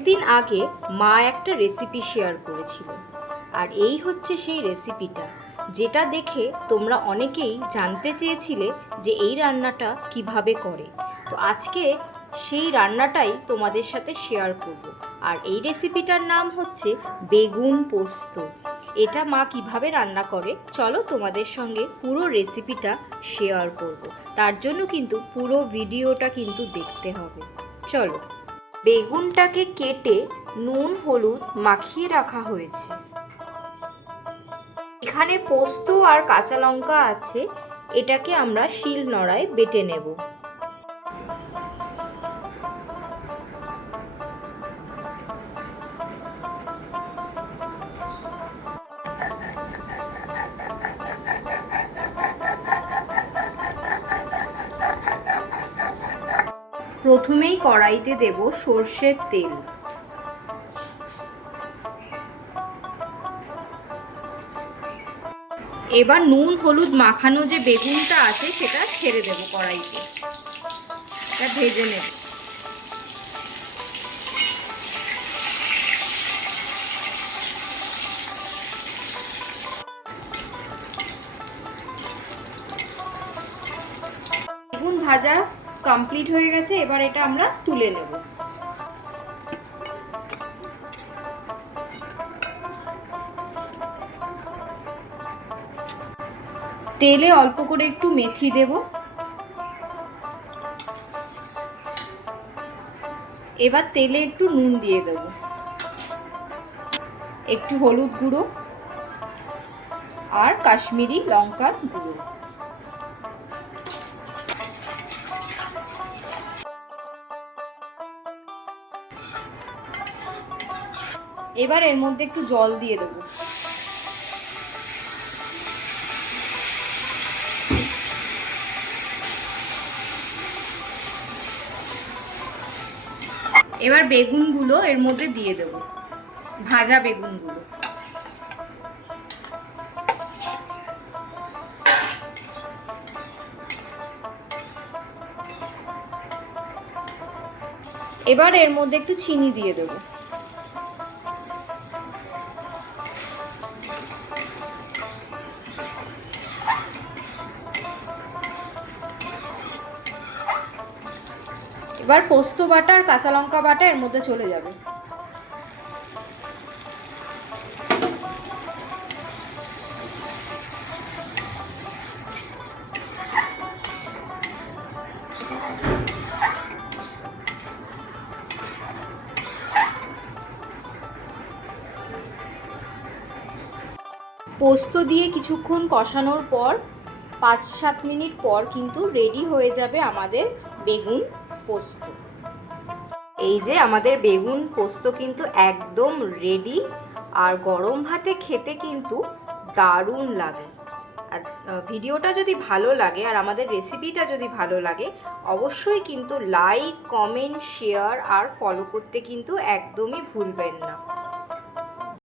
দিন আগে মা একটা রেসিপি শেয়ার করেছিল, আর এই হচ্ছে সেই রেসিপিটা, যেটা দেখে তোমরা অনেকেই জানতে চেয়েছিলে যে এই রান্নাটা কিভাবে করে। তো আজকে সেই রান্নাটাই তোমাদের সাথে শেয়ার করব। আর এই রেসিপিটার নাম হচ্ছে বেগুন পোস্ত। এটা মা কিভাবে রান্না করে চলো তোমাদের সঙ্গে পুরো রেসিপিটা শেয়ার করব। তার জন্য কিন্তু পুরো ভিডিওটা কিন্তু দেখতে হবে। চলো। বেগুনটাকে কেটে নুন হলুদ মাখিয়ে রাখা হয়েছে। এখানে পোস্ত আর কাঁচা লঙ্কা আছে, এটাকে আমরা শিল নোড়ায় বেটে নেব। প্রথমেই কড়াইতে দেব সর্ষের তেল। এবার নুন হলুদ মাখানো যে বেগুনটা আছে সেটা ছেড়ে দেব কড়াইতে, এটা ভেজে নেব। বেগুন ভাজা কমপ্লিট হয়ে গেছে, এবার এটা আমরা তুলে নেব। তেলে অল্প করে একটু মেথি দেব। এবার তেলে একটু নুন দিয়ে দেব, একটু হলুদ গুঁড়ো আর কাশ্মীরি লঙ্কার গুঁড়ো। এবার এর মধ্যে একটু জল দিয়ে দেব। এবার বেগুনগুলো এর মধ্যে দিয়ে দেব, ভাজা বেগুনগুলো। এবার এর মধ্যে একটু চিনি দিয়ে দেব। এবার পোস্ত বাটা আর কাঁচা লঙ্কা বাটা এর মধ্যে চলে যাবে। পোস্ত দিয়ে কিছুক্ষণ কষানোর পর 5-7 মিনিট পর কিন্তু রেডি হয়ে যাবে আমাদের বেগুন পোস্ত। এই যে আমাদের বেগুন পোস্ত কিন্তু একদম রেডি, আর গরম ভাতে খেতে কিন্তু দারুণ লাগে। আর ভিডিওটা যদি ভালো লাগে আর আমাদের রেসিপিটা যদি ভালো লাগে, অবশ্যই কিন্তু লাইক, কমেন্ট, শেয়ার আর ফলো করতে কিন্তু একদমই ভুলবেন না।